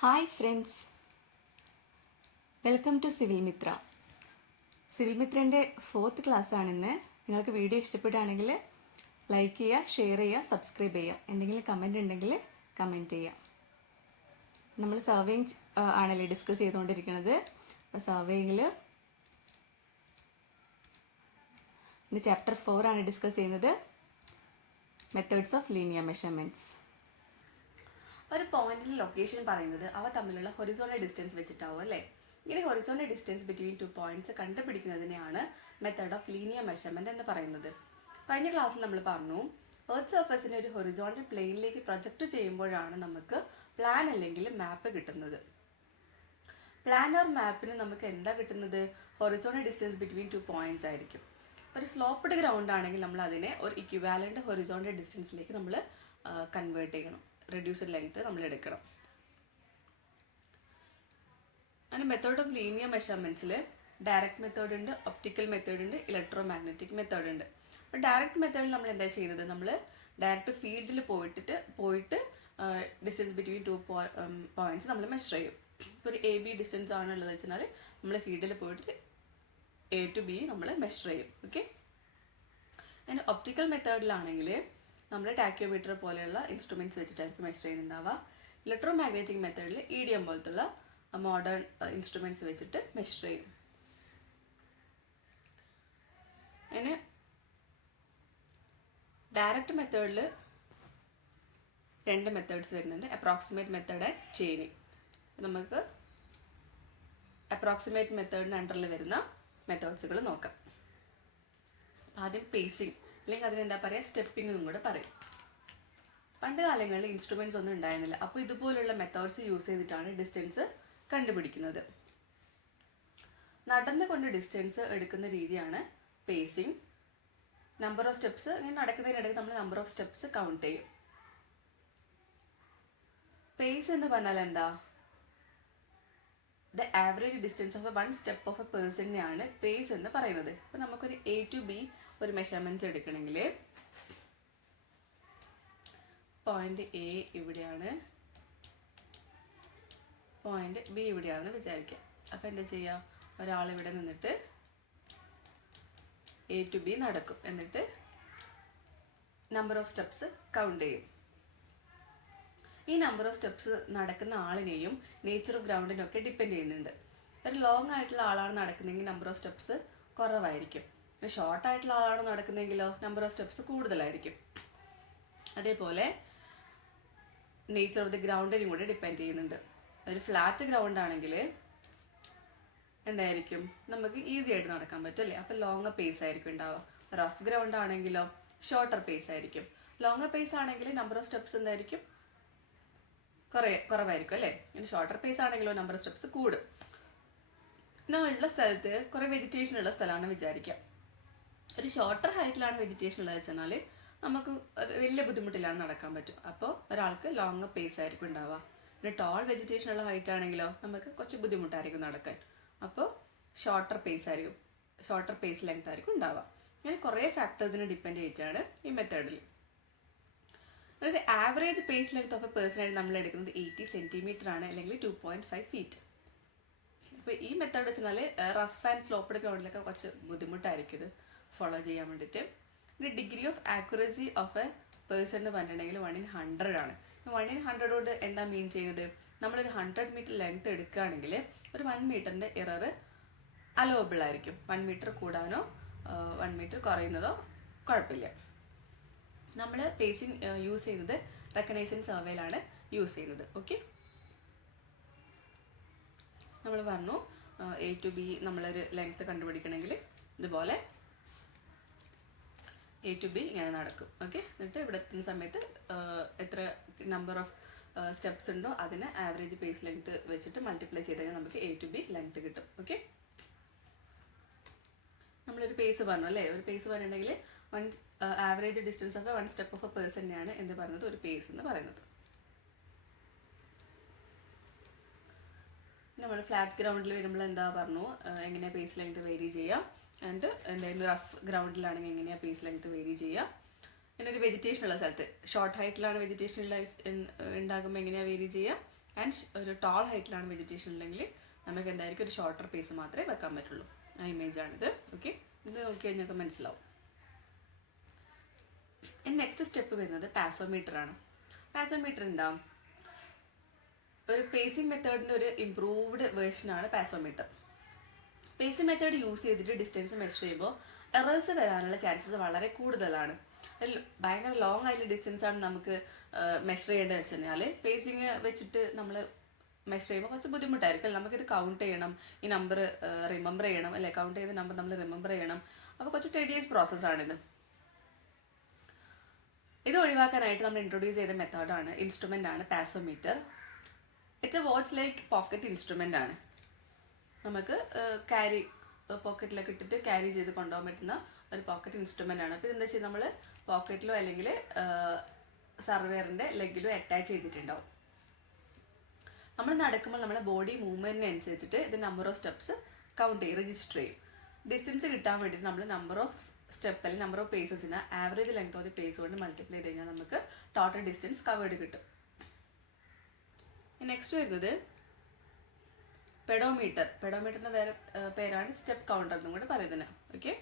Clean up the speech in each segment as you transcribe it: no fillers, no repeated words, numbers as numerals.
Hi friends, welcome to civil Mitra. Civil മിത്രൻ്റെ 4th ക്ലാസ്സാണിന്ന്. നിങ്ങൾക്ക് വീഡിയോ ഇഷ്ടപ്പെടുകയാണെങ്കിൽ ലൈക്ക് ചെയ്യുക, ഷെയർ ചെയ്യുക, സബ്സ്ക്രൈബ് ചെയ്യുക. എന്തെങ്കിലും കമൻറ്റ് ഉണ്ടെങ്കിൽ കമൻറ്റ് ചെയ്യുക. നമ്മൾ സർവേയിങ് ആണല്ലേ ഡിസ്കസ് ചെയ്തുകൊണ്ടിരിക്കുന്നത്. അപ്പോൾ സർവേയിൽ ഇന്ന് ചാപ്റ്റർ 4 ആണ് ഡിസ്കസ് ചെയ്യുന്നത്, മെത്തേഡ്സ് ഓഫ് ലീനിയർ മെഷർമെൻറ്റ്സ്. ഒരു പോയിന്റിൽ ലൊക്കേഷൻ പറയുന്നത് അവ തമ്മിലുള്ള ഹൊറിസോണ്ടൽ ഡിസ്റ്റൻസ് വെച്ചിട്ടാവും അല്ലേ. ഇങ്ങനെ ഹൊറിസോണ്ടൽ ഡിസ്റ്റൻസ് ബിറ്റ്വീൻ 2 പോയിന്റ്സ് കണ്ടുപിടിക്കുന്നതിനെയാണ് മെത്തേഡ് ഓഫ് ലീനിയർ മെഷർമെന്റ് എന്ന് പറയുന്നത്. കഴിഞ്ഞ ക്ലാസ്സിൽ നമ്മൾ പറഞ്ഞു, എർത്ത് സർഫസിനെ ഒരു ഹൊറിസോണ്ടൽ പ്ലെയിനിലേക്ക് പ്രൊജക്റ്റ് ചെയ്യുമ്പോഴാണ് നമുക്ക് പ്ലാൻ അല്ലെങ്കിൽ മാപ്പ് കിട്ടുന്നത്. പ്ലാൻ ഓർ മാപ്പിന് നമുക്ക് എന്താ കിട്ടുന്നത്? ഹൊറിസോണ്ടൽ ഡിസ്റ്റൻസ് ബിറ്റ്വീൻ 2 പോയിന്റ്സ് ആയിരിക്കും. ഒരു സ്ലോപ്പ്ഡ് ഗ്രൗണ്ട് ആണെങ്കിൽ നമ്മൾ അതിനെ ഒരു ഇക്വിവാലന്റ് ഹൊറിസോണ്ടൽ ഡിസ്റ്റൻസിലേക്ക് നമ്മൾ കൺവേർട്ട് ചെയ്യണം. റെഡ്യൂസ്ഡ് ലെങ്ത് നമ്മൾ എടുക്കണം. അതിന് മെത്തേഡ് ഓഫ് ലീനിയർ മെഷർമെന്റ്സിൽ ഡയറക്റ്റ് മെത്തേഡ് ഉണ്ട്, ഒപ്റ്റിക്കൽ മെത്തേഡ് ഉണ്ട്, ഇലക്ട്രോ മാഗ്നറ്റിക് മെത്തേഡ് ഉണ്ട്. അപ്പോൾ ഡയറക്റ്റ് മെത്തേഡിൽ നമ്മൾ എന്താ ചെയ്യുന്നത്? നമ്മൾ ഡയറക്റ്റ് ഫീൽഡിൽ പോയിട്ട് ഡിസ്റ്റൻസ് ബിറ്റ്വീൻ 2 പോയിന്റ്സ് നമ്മൾ മെഷർ ചെയ്യും. ഇപ്പോൾ ഒരു AB ഡിസ്റ്റൻസ് ആണുള്ളത് വെച്ചാൽ നമ്മൾ ഫീൽഡിൽ പോയിട്ട് A to B നമ്മൾ മെഷർ ചെയ്യും. ഓക്കെ. അതിന് ഒപ്റ്റിക്കൽ മെത്തേഡിലാണെങ്കിൽ നമ്മൾ ടാക്യോമീറ്റർ പോലെയുള്ള ഇൻസ്ട്രുമെന്റ്സ് വെച്ചിട്ടായിരിക്കും മെഷർ ചെയ്യുന്നുണ്ടാവുക. ഇലക്ട്രോ മാഗ്നറ്റിക് മെത്തേഡിൽ EDM പോലത്തുള്ള മോഡേൺ ഇൻസ്ട്രുമെന്റ്സ് വെച്ചിട്ട് മെഷർ ചെയ്യും. അതിന് ഡയറക്റ്റ് മെത്തേഡിൽ 2 മെത്തേഡ്സ് വരുന്നുണ്ട്, അപ്രോക്സിമേറ്റ് മെത്തേഡ് ആൻഡ് ചെയിനിങ്. നമുക്ക് അപ്രോക്സിമേറ്റ് മെത്തേഡിന് അണ്ടറിൽ വരുന്ന മെത്തേഡ്സുകൾ നോക്കാം. ആദ്യം പേസിങ്, അല്ലെങ്കിൽ അതിനെന്താ പറയുക, സ്റ്റെപ്പിംഗ് എന്നും കൂടെ പറയും. പണ്ട് കാലങ്ങളിൽ ഇൻസ്ട്രുമെന്റ്സ് ഒന്നും ഉണ്ടായിരുന്നില്ല. അപ്പോൾ ഇതുപോലുള്ള മെത്തേഡ്സ് യൂസ് ചെയ്തിട്ടാണ് ഡിസ്റ്റൻസ് കണ്ടുപിടിക്കുന്നത്. നടന്നുകൊണ്ട് ഡിസ്റ്റൻസ് എടുക്കുന്ന രീതിയാണ് പേസിങ്. നമ്പർ ഓഫ് സ്റ്റെപ്സ്, ഇങ്ങനെ നടക്കുന്നതിനിടയ്ക്ക് നമ്മൾ നമ്പർ ഓഫ് സ്റ്റെപ്സ് കൗണ്ട് ചെയ്യും. പേസ് എന്ന് പറഞ്ഞാൽ എന്താ? The average distance of one step of a പേഴ്സണിനെയാണ് പേസ് എന്ന് പറയുന്നത്. അപ്പം നമുക്കൊരു A to B ഒരു മെഷർമെന്റ്സ് എടുക്കണമെങ്കിൽ പോയിന്റ് A ഇവിടെയാണ്, പോയിന്റ് B ഇവിടെയാണെന്ന് വിചാരിക്കാം. അപ്പം എന്താ ചെയ്യുക? ഒരാൾ ഇവിടെ നിന്നിട്ട് A to B നടക്കും, എന്നിട്ട് നമ്പർ ഓഫ് സ്റ്റെപ്സ് കൗണ്ട് ചെയ്യും. ഈ നമ്പർ ഓഫ് സ്റ്റെപ്സ് നടക്കുന്ന ആളിനെയും നേച്ചർ ഓഫ് ഗ്രൗണ്ടിനൊക്കെ ഡിപ്പെൻഡ് ചെയ്യുന്നുണ്ട്. ഒരു ലോങ് ആയിട്ടുള്ള ആളാണ് നടക്കുന്നതെങ്കിൽ നമ്പർ ഓഫ് സ്റ്റെപ്സ് കുറവായിരിക്കും. ഷോർട്ട് ആയിട്ടുള്ള ആളാണ് നടക്കുന്നതെങ്കിലോ നമ്പർ ഓഫ് സ്റ്റെപ്സ് കൂടുതലായിരിക്കും. അതേപോലെ നേച്ചർ ഓഫ് ദി ഗ്രൗണ്ടിനും കൂടെ ഡിപ്പെൻഡ് ചെയ്യുന്നുണ്ട്. ഒരു ഫ്ലാറ്റ് ഗ്രൗണ്ട് ആണെങ്കിൽ എന്തായിരിക്കും? നമുക്ക് ഈസി ആയിട്ട് നടക്കാൻ പറ്റും അല്ലേ. അപ്പം ലോങ്ങർ പേസ് ആയിരിക്കും ഉണ്ടാവുക. റഫ് ഗ്രൗണ്ട് ആണെങ്കിലോ ഷോർട്ടർ പേസ് ആയിരിക്കും. ലോങ്ങർ പേസ് ആണെങ്കിൽ നമ്പർ ഓഫ് സ്റ്റെപ്സ് എന്തായിരിക്കും? കുറവായിരിക്കും അല്ലേ. ഇനി ഷോർട്ടർ പേസ് ആണെങ്കിലോ നമ്പർ ഓഫ് സ്റ്റെപ്സ് കൂടും. നമ്മളുള്ള സ്ഥലത്ത് കുറേ വെജിറ്റേഷൻ ഉള്ള സ്ഥലമാണ് വിചാരിക്കാം. ഒരു ഷോർട്ടർ ഹൈറ്റിലാണ് വെജിറ്റേഷൻ ഉള്ളത് വെച്ചാൽ നമുക്ക് വലിയ ബുദ്ധിമുട്ടിലാണ് നടക്കാൻ പറ്റും. അപ്പോൾ ഒരാൾക്ക് ലോങ്ങർ പേസ് ആയിരിക്കും ഉണ്ടാവുക. പിന്നെ ടോൾ വെജിറ്റേഷൻ ഉള്ള ഹൈറ്റ് ആണെങ്കിലോ നമുക്ക് കുറച്ച് ബുദ്ധിമുട്ടായിരിക്കും നടക്കാൻ. അപ്പോൾ ഷോർട്ടർ പേസ് ലെങ്ത് ആയിരിക്കും ഉണ്ടാവുക. ഇങ്ങനെ കുറേ ഫാക്ടേഴ്സിനെ ഡിപ്പെൻഡ് ചെയ്തിട്ടാണ് ഈ മെത്തേഡിൽ. ഒരു average pace length of a പേഴ്സണായിട്ട് നമ്മൾ എടുക്കുന്നത് 80 സെന്റിമീറ്റർ ആണ്, അല്ലെങ്കിൽ 2.5 ഫീറ്റ്. ഇപ്പോൾ ഈ മെത്തേഡ് വെച്ചാൽ റഫ് ആൻഡ് സ്ലോപ്പ്ഡ് ഗ്രൗണ്ടിലൊക്കെ കുറച്ച് ബുദ്ധിമുട്ടായിരിക്കും ഇത് ഫോളോ ചെയ്യാൻ വേണ്ടിയിട്ട്. പിന്നെ degree of accuracy of A person എന്ന് പറഞ്ഞിട്ടുണ്ടെങ്കിൽ 1/100 ആണ്. 1/100 കൊണ്ട് എന്താ മീൻ ചെയ്യുന്നത്? നമ്മളൊരു 100 മീറ്റർ ലെങ്ത് എടുക്കുകയാണെങ്കിൽ ഒരു 1 മീറ്ററിൻ്റെ എറർ അലോവബിൾ ആയിരിക്കും. 1 മീറ്റർ കൂടാനോ 1 മീറ്റർ കുറയുന്നതോ കുഴപ്പമില്ല. നമ്മൾ പേസിങ് യൂസ് ചെയ്യുന്നത് റെക്കഗ്നൈസിങ് സർവേയിലാണ് യൂസ് ചെയ്യുന്നത്. ഓക്കെ. നമ്മൾ പറഞ്ഞു A to B നമ്മളൊരു ലെങ്ത് കണ്ടുപിടിക്കണമെങ്കിൽ ഇതുപോലെ A to B ഇങ്ങനെ നടക്കും. ഓക്കെ. എന്നിട്ട് ഇവിടെ എത്തുന്ന സമയത്ത് എത്ര നമ്പർ ഓഫ് സ്റ്റെപ്സ് ഉണ്ടോ അതിന് ആവറേജ് പേസ് ലെങ്ത് വെച്ചിട്ട് മൾട്ടിപ്ലൈ ചെയ്ത് കഴിഞ്ഞാൽ നമുക്ക് A to B ലെങ്ത് കിട്ടും. ഓക്കെ. നമ്മളൊരു പേസ് പറഞ്ഞു അല്ലേ. ഒരു പേസ് പറഞ്ഞിട്ടുണ്ടെങ്കിൽ average distance of 1 step of a പേഴ്സണിനെയാണ് എന്ത് പറയുന്നത്? ഒരു പേസ് എന്ന് പറയുന്നത്. നമ്മൾ ഫ്ലാറ്റ് ഗ്രൗണ്ടിൽ വരുമ്പോൾ എന്താ പറഞ്ഞു? എങ്ങനെയാണ് പേസ് ലെങ്ത് വേരി ചെയ്യുക, ആൻഡ് എന്തായാലും റഫ് ഗ്രൗണ്ടിലാണെങ്കിൽ എങ്ങനെയാണ് പേസ് ലെങ്ത് വേരി ചെയ്യുക. പിന്നെ ഒരു വെജിറ്റേഷൻ ഉള്ള സ്ഥലത്ത് ഷോർട്ട് ഹൈറ്റിലാണ് വെജിറ്റേഷൻ ഉണ്ടാകുമ്പോൾ എങ്ങനെയാണ് വേരി ചെയ്യുക, ആൻഡ് ഒരു ടോൾ ഹൈറ്റിലാണ് വെജിറ്റേഷൻ ഉണ്ടെങ്കിൽ നമുക്ക് എന്തായിരിക്കും ഒരു ഷോർട്ടർ പേസ് മാത്രമേ വെക്കാൻ പറ്റുള്ളൂ. ആ ഇമേജാണിത്. ഓക്കെ, ഇത് നോക്കി കഴിഞ്ഞാൽ മനസ്സിലാവും. ഇനി നെക്സ്റ്റ് സ്റ്റെപ്പ് വരുന്നത് പാസോമീറ്റർ ആണ്. പാസോമീറ്റർ എന്താ? ഒരു പേസിംഗ് മെത്തേഡിൻ്റെ ഒരു improved വേർഷനാണ് passometer. Pacing method use ചെയ്തിട്ട് ഡിസ്റ്റൻസ് മെഷർ ചെയ്യുമ്പോൾ എറേഴ്സ് വരാനുള്ള ചാൻസസ് വളരെ കൂടുതലാണ്. ഭയങ്കര ലോങ് ആയിട്ടുള്ള ഡിസ്റ്റൻസ് ആണ് നമുക്ക് മെഷർ ചെയ്യേണ്ടത് വെച്ച് കഴിഞ്ഞാൽ പേസിങ് വെച്ചിട്ട് നമ്മൾ മെഷർ ചെയ്യുമ്പോൾ കുറച്ച് ബുദ്ധിമുട്ടായിരിക്കും. നമുക്കിത് കൗണ്ട് ചെയ്യണം, ഈ നമ്പർ റിമെമ്പർ ചെയ്യണം അല്ലേ, കൗണ്ട് ചെയ്ത നമ്പർ നമ്മൾ റിമെമ്പർ ചെയ്യണം. അപ്പോൾ കുറച്ച് ടെഡിയസ് പ്രോസസ്സാണിത്. ഇത് ഒഴിവാക്കാനായിട്ട് നമ്മൾ ഇൻട്രൊഡ്യൂസ് ചെയ്ത മെത്തേഡാണ്, ഇൻസ്ട്രുമെൻ്റ് ആണ് passometer. It's a watch like pocket instrument ആണ്. നമുക്ക് ക്യാരി പോക്കറ്റിലൊക്കെ ഇട്ടിട്ട് ക്യാരി ചെയ്ത് കൊണ്ടുപോകാൻ പറ്റുന്ന ഒരു പോക്കറ്റ് ഇൻസ്ട്രുമെൻ്റ് ആണ്. അപ്പോൾ ഇതെന്താ വെച്ചാൽ നമ്മൾ പോക്കറ്റിലോ അല്ലെങ്കിൽ സർവേറിൻ്റെ ലെഗിലോ അറ്റാച്ച് ചെയ്തിട്ടുണ്ടാവും. നമ്മൾ നടക്കുമ്പോൾ നമ്മുടെ ബോഡി മൂവ്മെൻറ്റിനനുസരിച്ചിട്ട് ഇത് നമ്പർ ഓഫ് സ്റ്റെപ്സ് കൗണ്ട് ചെയ്യും, രജിസ്റ്റർ ചെയ്യും. ഡിസ്റ്റൻസ് കിട്ടാൻ വേണ്ടിയിട്ട് നമ്മൾ നമ്പർ ഓഫ് സ്റ്റെപ്പ് അല്ലെങ്കിൽ നമ്പർ ഓഫ് പേസസിന് average length of the pace കൊണ്ട് മൾട്ടിപ്ലൈ ചെയ്ത് കഴിഞ്ഞാൽ നമുക്ക് ടോട്ടൽ ഡിസ്റ്റൻസ് കവേർഡ് കിട്ടും. നെക്സ്റ്റ് വരുന്നത് പെഡോമീറ്റർ. പെഡോമീറ്ററിൻ്റെ വേറെ പേരാണ് സ്റ്റെപ്പ് കൗണ്ടർ എന്നും കൂടെ പറയുന്നത്. ഓക്കെ,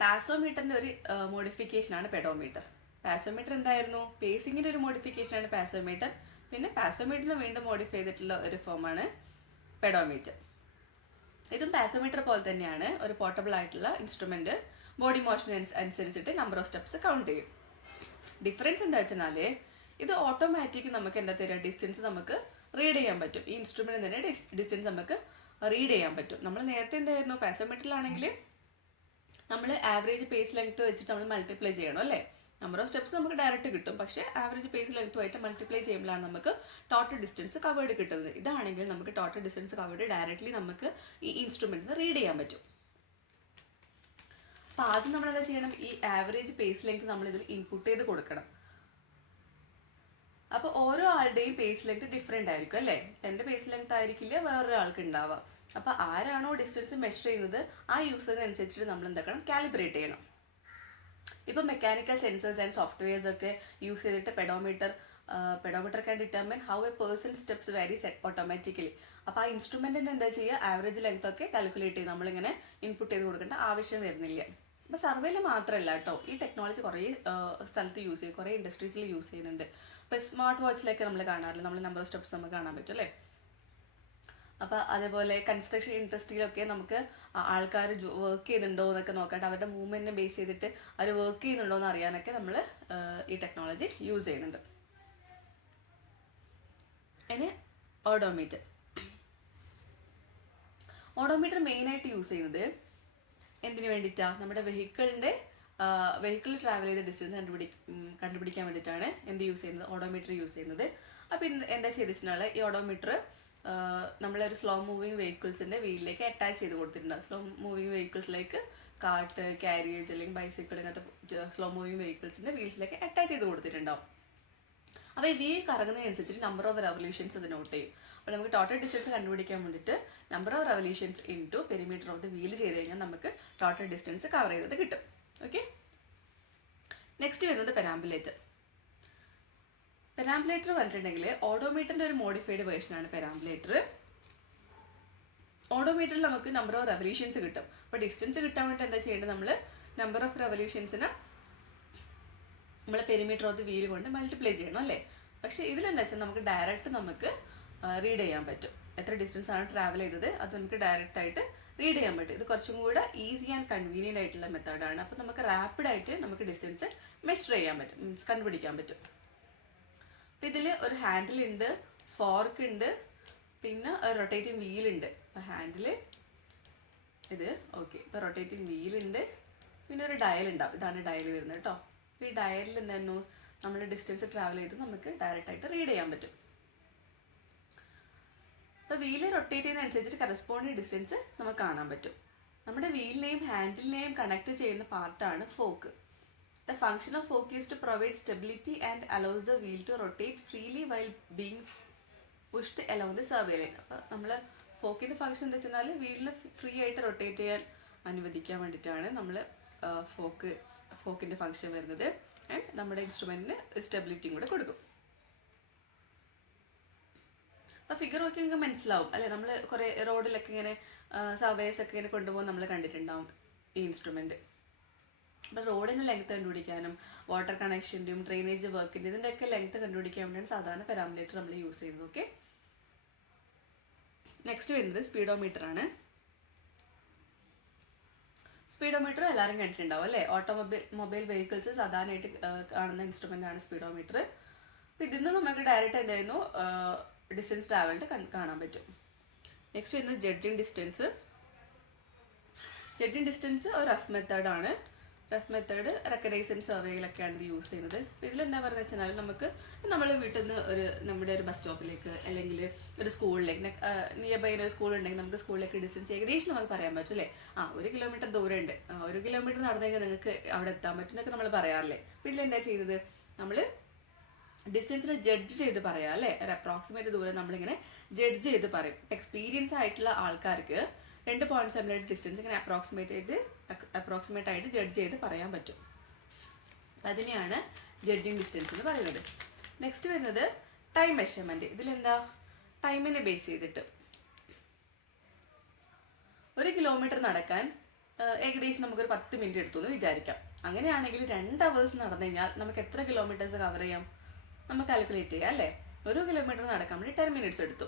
പാസോമീറ്ററിൻ്റെ ഒരു മോഡിഫിക്കേഷനാണ് പെഡോമീറ്റർ. പാസോമീറ്റർ എന്തായിരുന്നു? പേസിങ്ങിൻ്റെ ഒരു മോഡിഫിക്കേഷനാണ് പാസോമീറ്റർ. പിന്നെ പാസോമീറ്ററിന് വീണ്ടും മോഡിഫൈ ചെയ്തിട്ടുള്ള ഒരു ഫോമാണ് പെഡോമീറ്റർ. ഇതും പാസോമീറ്റർ പോലെ തന്നെയാണ്, ഒരു പോർട്ടബിൾ ആയിട്ടുള്ള ഇൻസ്ട്രുമെന്റ്. ബോഡി മോഷൻ അനുസരിച്ചിട്ട് നമ്പർ ഓഫ് സ്റ്റെപ്സ് കൗണ്ട് ചെയ്യും. ഡിഫറൻസ് എന്താ വെച്ചാൽ ഇത് ഓട്ടോമാറ്റിക് നമുക്ക് എന്താ തരിക, ഡിസ്റ്റൻസ് നമുക്ക് റീഡ് ചെയ്യാൻ പറ്റും. ഈ ഇൻസ്ട്രുമെന്റ് തന്നെ ഡിസ്റ്റൻസ് നമുക്ക് റീഡ് ചെയ്യാൻ പറ്റും. നമ്മൾ നേരത്തെ എന്തായിരുന്നു, പാസോമീറ്ററിലാണെങ്കിൽ നമ്മൾ ആവറേജ് പേസ് ലെങ്ത് വെച്ചിട്ട് നമ്മൾ മൾട്ടിപ്ലൈ ചെയ്യണം അല്ലേ. നമ്പർ ഓഫ് സ്റ്റെപ്സ് നമുക്ക് ഡയറക്റ്റ് കിട്ടും, പക്ഷേ ആവറേജ് പേസ് ലെങ്ത്തുമായിട്ട് മൾട്ടിപ്ലൈ ചെയ്യുമ്പോഴാണ് നമുക്ക് ടോട്ടൽ ഡിസ്റ്റൻസ് കവേർഡ് കിട്ടുന്നത്. ഇതാണെങ്കിൽ നമുക്ക് ടോട്ടൽ ഡിസ്റ്റൻസ് കവേർഡ് ഡയറക്റ്റ്ലി നമുക്ക് ഈ ഇൻസ്ട്രുമെന്റിന് റീഡ് ചെയ്യാൻ പറ്റും. അപ്പോൾ ആദ്യം നമ്മൾ എന്താ ചെയ്യണം, ഈ ആവറേജ് പേസ് ലെങ്ത് നമ്മൾ ഇതിൽ ഇൻപുട്ട് ചെയ്ത് കൊടുക്കണം. അപ്പോൾ ഓരോ ആളുടെയും പേസ് ലെങ്ത് ഡിഫറെൻ്റ് ആയിരിക്കും അല്ലേ. എൻ്റെ പേസ് ലെങ്ത് ആയിരിക്കില്ല വേറൊരാൾക്ക് ഉണ്ടാവുക. അപ്പോൾ ആരാണോ ഡിസ്റ്റൻസ് മെഷർ ചെയ്യുന്നത് ആ യൂസറിനനുസരിച്ചിട്ട് നമ്മൾ എന്താക്കണം, കാലിബ്രേറ്റ് ചെയ്യണം. ഇപ്പോൾ മെക്കാനിക്കൽ സെൻസേഴ്സ് ആൻഡ് സോഫ്റ്റ്വെയർസ് ഒക്കെ യൂസ് ചെയ്തിട്ട് pedometer can determine how A person steps വാരി സെറ്റ് ഓട്ടോമാറ്റിക്കലി. അപ്പോൾ ആ ഇൻസ്ട്രുമെന്റിന് എന്താ ചെയ്യുക, ആവറേജ് ലെങ്ത് ഒക്കെ കാൽക്കുലേറ്റ് ചെയ്ത് നമ്മളിങ്ങനെ ഇൻപുട്ട് ചെയ്ത് കൊടുക്കേണ്ട ആവശ്യം വരുന്നില്ല. അപ്പോൾ സർവേയിൽ മാത്രമല്ല കേട്ടോ, ഈ ടെക്നോളജി കുറേ സ്ഥലത്ത് യൂസ് ചെയ്യും, കുറേ ഇൻഡസ്ട്രീസിൽ യൂസ് ചെയ്യുന്നുണ്ട്. ഇപ്പോൾ സ്മാർട്ട് വാച്ചിലൊക്കെ നമ്മൾ കാണാറില്ല, നമ്മൾ നമ്പർ ഓഫ് സ്റ്റെപ്സ് നമുക്ക് കാണാൻ പറ്റും അല്ലേ. അപ്പോൾ അതേപോലെ കൺസ്ട്രക്ഷൻ ഇൻഡസ്ട്രിയിലൊക്കെ നമുക്ക് ആൾക്കാർ വർക്ക് ചെയ്യുന്നുണ്ടോ എന്നൊക്കെ നോക്കാണ്ട് അവരുടെ മൂവ്മെന്റിനെ ബേസ് ചെയ്തിട്ട് അവർ വർക്ക് ചെയ്യുന്നുണ്ടോ എന്ന് അറിയാനൊക്കെ നമ്മൾ ഈ ടെക്നോളജി യൂസ് ചെയ്യുന്നുണ്ട്. ഇനി ഓഡോമീറ്റർ. ഓഡോമീറ്റർ മെയിനായിട്ട് യൂസ് ചെയ്യുന്നത് എന്തിനു വേണ്ടിയിട്ടാണ്, നമ്മുടെ വെഹിക്കിൾ ട്രാവൽ ചെയ്ത ഡിസ്റ്റൻസ് കണ്ടുപിടിക്കാൻ വേണ്ടിയിട്ടാണ് എന്ത് യൂസ് ചെയ്യുന്നത്, ഓഡോമീറ്റർ യൂസ് ചെയ്യുന്നത്. അപ്പോൾ എന്താ ചെയ്തിട്ടുള്ള ഈ ഓഡോമീറ്റർ നമ്മളൊരു സ്ലോ മൂവിങ് വെഹിക്കിൾസിൻ്റെ വീലിലേക്ക് അറ്റാച്ച് ചെയ്ത് കൊടുത്തിട്ടുണ്ട്. സ്ലോ മൂവിങ് വെഹിക്കിൾസിലേക്ക് കാർട്ട്, ക്യാരിയേജ് അല്ലെങ്കിൽ ബൈസിക്കിൾ ഇങ്ങനത്തെ സ്ലോ മൂവിങ് വെഹിക്കിൾസിൻ്റെ വീൽസിലേക്ക് അറ്റാച്ച് ചെയ്ത് കൊടുത്തിട്ടുണ്ടാവും. അപ്പോൾ ഈ വീൽ കറങ്ങുന്നതിനനുസരിച്ച് നമ്പർ ഓഫ് റെവല്യൂഷൻസ് ഇത് നോട്ട് ചെയ്യും. അപ്പോൾ നമുക്ക് ടോട്ടൽ ഡിസ്റ്റൻസ് കണ്ടുപിടിക്കാൻ വേണ്ടിയിട്ട് number of revolutions into perimeter of the wheel ചെയ്ത് കഴിഞ്ഞാൽ നമുക്ക് ടോട്ടൽ ഡിസ്റ്റൻസ് കവർ ചെയ്തത് കിട്ടും. ഓക്കെ, നെക്സ്റ്റ് വരുന്നത് പെരാംബുലേറ്റർ. പെരാംബുലേറ്റർ പറഞ്ഞിട്ടുണ്ടെങ്കിൽ ഓഡോമീറ്ററിൻ്റെ ഒരു മോഡിഫൈഡ് വേർഷനാണ് പെരാംബുലേറ്റർ. ഓഡോമീറ്ററിൽ നമുക്ക് നമ്പർ ഓഫ് റെവല്യൂഷൻസ് കിട്ടും. അപ്പോൾ ഡിസ്റ്റൻസ് കിട്ടാൻ വേണ്ടി എന്താ ചെയ്യേണ്ടത്, നമ്മൾ നമ്പർ ഓഫ് റെവല്യൂഷൻസിന് നമ്മൾ പെരിമീറ്റർ ഓഫ് ദി വീൽ കൊണ്ട് മൾട്ടിപ്ലൈ ചെയ്യണം അല്ലേ. പക്ഷേ ഇതിലെന്താ വെച്ചാൽ നമുക്ക് ഡയറക്റ്റ് നമുക്ക് റീഡ് ചെയ്യാൻ പറ്റും. എത്ര ഡിസ്റ്റൻസ് ആണ് ട്രാവൽ ചെയ്തത് അത് നമുക്ക് ഡയറക്റ്റ് ആയിട്ട് റീഡ് ചെയ്യാൻ പറ്റും. ഇത് കുറച്ചും കൂടെ ഈസി ആൻഡ് കൺവീനിയൻ്റ് ആയിട്ടുള്ള മെത്തേഡാണ്. അപ്പോൾ നമുക്ക് റാപ്പിഡായിട്ട് നമുക്ക് ഡിസ്റ്റൻസ് മെഷർ ചെയ്യാൻ പറ്റും, മീൻസ് കണ്ടുപിടിക്കാൻ പറ്റും. അപ്പോൾ ഇതിൽ ഒരു ഹാൻഡിൽ ഉണ്ട്, ഫോർക്ക് ഉണ്ട്, പിന്നെ റൊട്ടേറ്റിംഗ് വീലുണ്ട്. അപ്പോൾ ഹാൻഡിൽ ഇത് ഓക്കെ. ഇപ്പോൾ റൊട്ടേറ്റിംഗ് വീലുണ്ട്, പിന്നെ ഒരു ഡയൽ ഉണ്ടാവും. ഇതാണ് ഡയൽ വരുന്നത് കേട്ടോ. ഈ ഡയലിൽ എന്തായിരുന്നു, നമ്മൾ ഡിസ്റ്റൻസ് ട്രാവൽ ചെയ്ത് നമുക്ക് ഡയറക്റ്റായിട്ട് റീഡ് ചെയ്യാൻ പറ്റും. അപ്പോൾ വീല് റൊട്ടേറ്റ് ചെയ്യുന്നതനുസരിച്ചിട്ട് കറസ്പോണ്ടിങ് ഡിസ്റ്റൻസ് നമുക്ക് കാണാൻ പറ്റും. നമ്മുടെ വീലിനെയും ഹാൻഡിലിനെയും കണക്ട് ചെയ്യുന്ന പാർട്ടാണ് fork. The function of fork is to provide stability and allows the wheel to rotate freely while being pushed along the survey line. അപ്പോൾ നമ്മൾ ഫോക്കിൻ്റെ ഫംഗ്ഷൻ എന്താ വെച്ചാൽ വീലിന് ഫ്രീ ആയിട്ട് റൊട്ടേറ്റ് ചെയ്യാൻ അനുവദിക്കാൻ വേണ്ടിയിട്ടാണ് നമ്മൾ ഫോക്കിൻ്റെ ഫംഗ്ഷൻ വരുന്നത്. ആൻഡ് നമ്മുടെ ഇൻസ്ട്രുമെൻറ്റിന് സ്റ്റെബിലിറ്റിയും കൂടെ കൊടുക്കും. ഫിഗർ നോക്കി നിങ്ങൾക്ക് മനസ്സിലാവും അല്ലെ. നമ്മൾ കുറെ റോഡിലൊക്കെ ഇങ്ങനെ സർവേസ് ഒക്കെ ഇങ്ങനെ കൊണ്ടുപോകാൻ നമ്മൾ കണ്ടിട്ടുണ്ടാവും ഈ ഇൻസ്ട്രുമെന്റ്. അപ്പൊ റോഡിന്റെ ലെങ്ത് കണ്ടുപിടിക്കാനും വാട്ടർ കണക്ഷന്റെയും ഡ്രെയിനേജ് വർക്കിന്റെ ഇതിന്റെയൊക്കെ ലെങ്ത് കണ്ടുപിടിക്കാൻ വേണ്ടിയാണ് സാധാരണ പാരാമീറ്റർ നമ്മൾ യൂസ് ചെയ്യുന്നത്. ഓക്കെ, നെക്സ്റ്റ് വരുന്നത് സ്പീഡോമീറ്റർ ആണ്. സ്പീഡോമീറ്റർ എല്ലാവരും കണ്ടിട്ടുണ്ടാവും അല്ലേ. മൊബൈൽ വെഹിക്കിൾസ് സാധാരണയായിട്ട് കാണുന്ന ഇൻസ്ട്രുമെന്റ് ആണ് സ്പീഡോമീറ്റർ. അപ്പൊ ഇതിന്ന് നമുക്ക് ഡയറക്റ്റ് എന്തായിരുന്നു ഡിസ്റ്റൻസ് ട്രാവൽഡ് കാണാൻ പറ്റും. നെക്സ്റ്റ് വരുന്നത് ജഡ്ജിങ് ഡിസ്റ്റൻസ്. ജഡ്ജിങ് ഡിസ്റ്റൻസ് ഒരു റഫ് മെത്തേഡ് ആണ്. റഫ് മെത്തേഡ് റെക്കഗ്നൈസൻ സർവേയിലൊക്കെയാണ് ഇത് യൂസ് ചെയ്യുന്നത്. ഇതിലെന്താ പറയുന്നത് വെച്ചാൽ നമുക്ക് നമ്മൾ വീട്ടിൽ നിന്ന് നമ്മുടെ ഒരു ബസ് സ്റ്റോപ്പിലേക്ക് അല്ലെങ്കിൽ ഒരു സ്കൂളിലേക്ക് നിയർ ബൈ ഒരു സ്കൂൾ ഉണ്ടെങ്കിൽ നമുക്ക് സ്കൂളിലേക്ക് ഡിസ്റ്റൻസ് ഏകദേശം നമുക്ക് പറയാൻ പറ്റും അല്ലേ. 1 കിലോമീറ്റർ ദൂരം ഉണ്ട്, 1 കിലോമീറ്റർ നടന്നു കഴിഞ്ഞാൽ നിങ്ങൾക്ക് അവിടെ എത്താൻ പറ്റും എന്നൊക്കെ നമ്മൾ പറയാറില്ലേ. അപ്പോൾ ഇതിലെന്താ ചെയ്തത്, നമ്മൾ ഡിസ്റ്റൻസിനെ ജഡ്ജ് ചെയ്ത് പറയാം അല്ലേ. ഒരു അപ്രോക്സിമേറ്റ് ദൂരം നമ്മളിങ്ങനെ ജഡ്ജ് ചെയ്ത് പറയും. എക്സ്പീരിയൻസ് ആയിട്ടുള്ള ആൾക്കാർക്ക് 2 പോയിന്റ്സ് തമ്മിലുള്ള ഡിസ്റ്റൻസ് ഇങ്ങനെ അപ്രോക്സിമേറ്റ് ആയിട്ട് ജഡ്ജ് ചെയ്ത് പറയാൻ പറ്റും. അതിനെയാണ് ജഡ്ജിങ് ഡിസ്റ്റൻസ് എന്ന് പറയുന്നത്. നെക്സ്റ്റ് വരുന്നത് ടൈം മെഷർമെന്റ്. ഇതിലെന്താ, ടൈമിനെ ബേസ് ചെയ്തിട്ട് 1 കിലോമീറ്റർ നടക്കാൻ ഏകദേശം നമുക്കൊരു 10 മിനിറ്റ് എടുത്തു എന്ന് വിചാരിക്കാം. അങ്ങനെയാണെങ്കിൽ 2 hours നടന്നു കഴിഞ്ഞാൽ നമുക്ക് എത്ര കിലോമീറ്റേഴ്സ് കവർ ചെയ്യാം നമുക്ക് കാൽക്കുലേറ്റ് ചെയ്യാം അല്ലേ. 1 കിലോമീറ്റർ നടക്കാൻ വേണ്ടി 10 minutes എടുത്തു.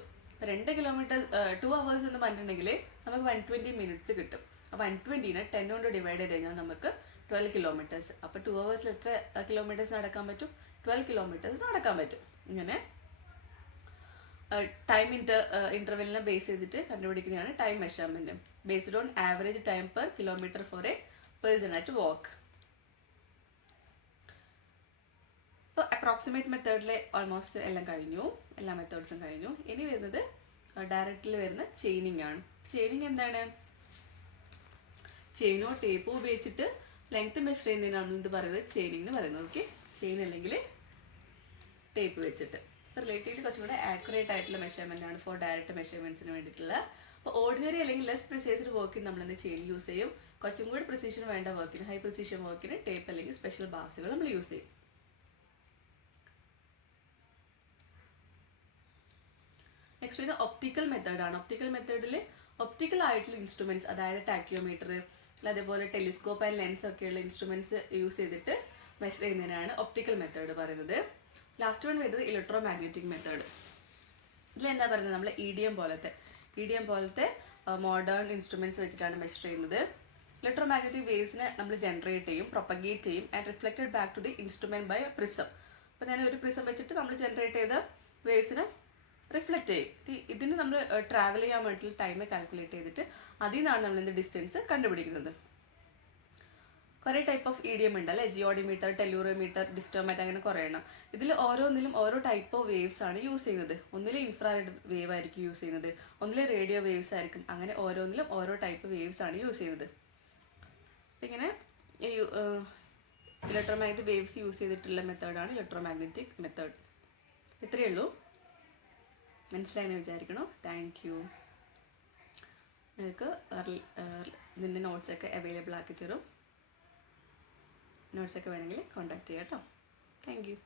2 കിലോമീറ്റർ 2 hours എന്ന് പറഞ്ഞിട്ടുണ്ടെങ്കിൽ നമുക്ക് 120 minutes കിട്ടും. അപ്പോൾ 120നെ 10 കൊണ്ട് ഡിവൈഡ് ചെയ്ത് കഴിഞ്ഞാൽ നമുക്ക് 12 കിലോമീറ്റേഴ്സ്. അപ്പോൾ 2 hours എത്ര കിലോമീറ്റേഴ്സ് നടക്കാൻ പറ്റും, 12 കിലോമീറ്റേഴ്സ് നടക്കാൻ പറ്റും. ഇങ്ങനെ ടൈം ഇന്റർവെല്ലിനെ ബേസ് ചെയ്തിട്ട് കണ്ടുപിടിക്കുന്നതാണ് time measurement, based on average time per kilometre for a person at walk. ഇപ്പോൾ അപ്രോക്സിമേറ്റ് മെത്തേഡിലെ ഓൾമോസ്റ്റ് എല്ലാം കഴിഞ്ഞു, എല്ലാ മെത്തേഡ്സും കഴിഞ്ഞു. ഇനി വരുന്നത് ഡയറക്റ്റിൽ വരുന്ന ചെയിനിങ് ആണ്. ചെയിനിങ് എന്താണ്, ചെയിനോ ടേപ്പോ ഉപയോഗിച്ചിട്ട് ലെങ്ത് മെഷർ ചെയ്യുന്നതിനാണ് ഇത് പറയുന്നത് ചെയിനിങ് എന്ന് പറയുന്നത്. ഓക്കെ, ചെയിൻ അല്ലെങ്കിൽ ടേപ്പ് വെച്ചിട്ട് റിലേറ്റീവ്ലി കുറച്ചും കൂടെ ആക്യുറേറ്റ് ആയിട്ടുള്ള മെഷർമെന്റ് ആണ് ഫോർ ഡയറക്റ്റ് മെഷർമെന്റ്സിന് വേണ്ടിയിട്ടുള്ള. അപ്പോൾ ഓർഡിനറി അല്ലെങ്കിൽ ലെസ് പ്രിസൈസ്ഡ് വർക്കിന് നമ്മൾ എന്ത് ചെയിൻ യൂസ് ചെയ്യും, കുറച്ചും കൂടി പ്രിസിഷൻ വേണ്ട വർക്കിന്, ഹൈ പ്രിസിഷൻ വർക്കിന് ടേപ്പ് അല്ലെങ്കിൽ സ്പെഷ്യൽ ബാസുകൾ നമ്മൾ യൂസ് ചെയ്യും. നെക്സ്റ്റ് വരുന്നത് ഒപ്റ്റിക്കൽ മെത്തേഡ് ആണ്. ഒപ്റ്റിക്കൽ മെത്തേഡിൽ ഒപ്റ്റിക്കൽ ആയിട്ടുള്ള ഇൻസ്ട്രുമെന്റ്സ്, അതായത് ടാക്യോമീറ്റർ, അതേപോലെ ടെലിസ്കോപ്പ് ആൻഡ് ലെൻസ് ഒക്കെയുള്ള ഇൻസ്ട്രുമെന്റ്സ് യൂസ് ചെയ്തിട്ട് മെഷർ ചെയ്യുന്നതിനാണ് ഒപ്റ്റിക്കൽ മെത്തേഡ് പറയുന്നത്. ലാസ്റ്റ് വൺ വരുന്നത് ഇലക്ട്രോ മാഗ്നറ്റിക് മെത്തേഡ്. ഇതിലെന്താ പറയുന്നത്, നമ്മൾ ഇഡിഎം പോലത്തെ മോഡേൺ ഇൻസ്ട്രുമെന്റ്സ് വെച്ചിട്ടാണ് മെഷർ ചെയ്യുന്നത്. ഇലക്ട്രോ മാഗ്നറ്റിക് വേവ്സിനെ നമ്മൾ ജനറേറ്റ് ചെയ്യും, പ്രൊപ്പഗേറ്റ് ചെയ്യും and reflected back to the instrument by prism. അപ്പോൾ ഞാൻ ഒരു പ്രിസം വെച്ചിട്ട് നമ്മൾ ജനറേറ്റ് ചെയ്ത വേവ്സിനെ റിഫ്ലക്റ്റ് ചെയ്യും. ഇതിന് നമ്മൾ ട്രാവൽ ചെയ്യാൻ വേണ്ടിയിട്ട് ടൈം കാൽക്കുലേറ്റ് ചെയ്തിട്ട് അതിൽ നിന്നാണ് നമ്മൾ എന്ത് ഡിസ്റ്റൻസ് കണ്ടുപിടിക്കുന്നത്. കുറേ ടൈപ്പ് ഓഫ് ഇഡിഎം ഉണ്ട് അല്ലേ, ജിയോഡിമീറ്റർ, ടെലൂറോമീറ്റർ, ഡിസ്റ്റോമീറ്റർ, അങ്ങനെ കുറേ എണ്ണം. ഇതിൽ ഓരോന്നിലും ഓരോ ടൈപ്പ് ഓഫ് വേവ്സ് ആണ് യൂസ് ചെയ്യുന്നത്. ഒന്നിൽ ഇൻഫ്രാറെഡ് വേവ് ആയിരിക്കും യൂസ് ചെയ്യുന്നത്, ഒന്നിൽ റേഡിയോ വേവ്സ് ആയിരിക്കും. അങ്ങനെ ഓരോന്നിലും ഓരോ ടൈപ്പ് വേവ്സ് ആണ് യൂസ് ചെയ്യുന്നത്. ഇങ്ങനെ ഇലക്ട്രോമാഗ്നറ്റിക് വേവ്സ് യൂസ് ചെയ്തിട്ടുള്ള മെത്തേഡാണ് ഇലക്ട്രോമാഗ്നറ്റിക് മെത്തേഡ്. ഇത്രയേ ഉള്ളൂ, മനസ്സിലായെന്ന് വിചാരിക്കണോ. Thank you. നിങ്ങൾക്ക് ഇതിൻ്റെ നോട്ട്സൊക്കെ അവൈലബിൾ ആക്കി തരും. നോട്ട്സൊക്കെ വേണമെങ്കിൽ കോൺടാക്ട് ചെയ്യാം കേട്ടോ. Thank you.